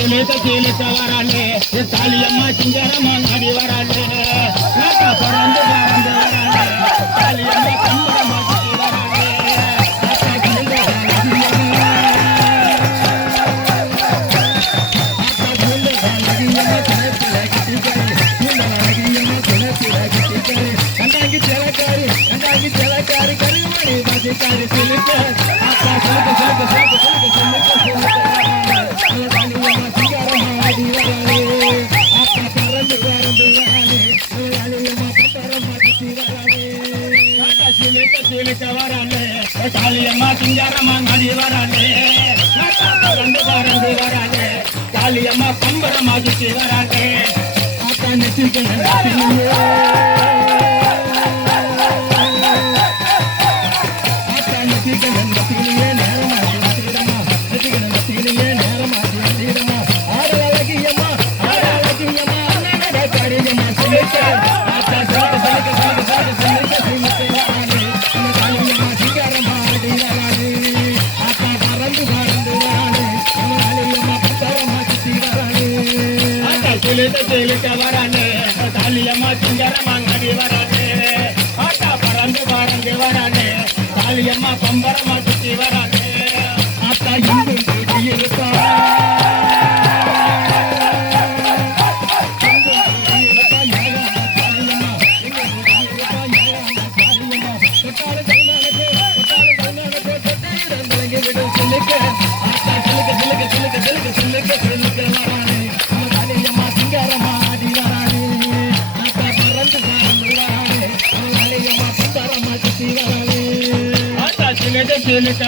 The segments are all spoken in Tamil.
கீழே வராளே தாலியம்மா சிங்கரம்மா நாடி வராளே பறந்து பறந்து வராளே தாலியம்மா கம்பரம்மா சுத்தி வராளே கண்டாங்கி செலக்காரி கருமணி பாசிக்காரி சிலுக்க காளியம்மா சிங்காரம்மா நடி வராளே பறந்து பறந்து வராளே காளியம்மா பம்பரமா சுத்தி வராளே ஆத்தா நெற்றிக்கணும் வரானே தாலியம்மா சிங்கரம்மா நடி வரானே ஆட்டா பறந்து பறந்து வரானே தாலியம்மா பம்பரமா சுத்தி வரானே ஆத்தா இங்கும் இருக்கா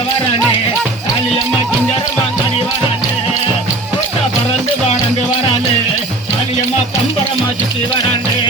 வரானே காளியம்மா சிங்கரம்மா நடி வரானே பறந்து பறந்து வரானே காளியம்மா பம்பரமா சுத்தி வரானே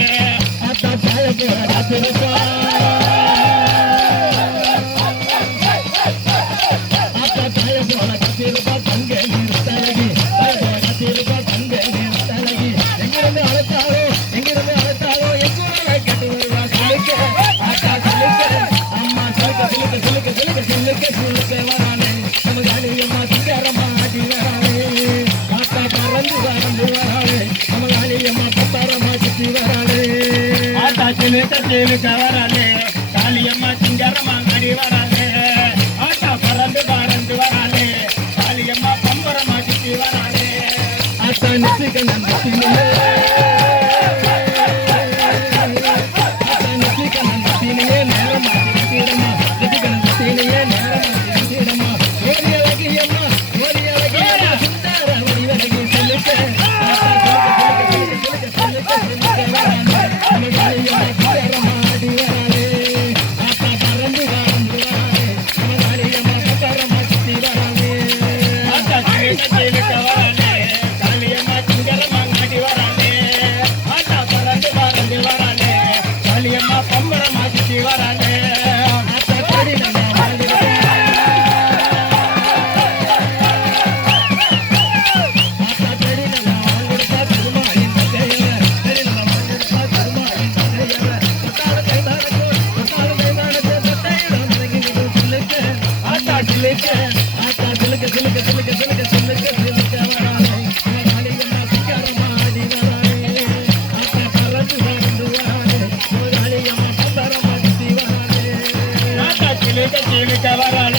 வரானே காளியம்மா சிங்கரம்மா நடி வரானே ஆட்டா பறந்து பறந்து வரானே காளியம்மா பம்பரமா சுத்தி வரானே ஆட்டா நிச்சயம் வரானே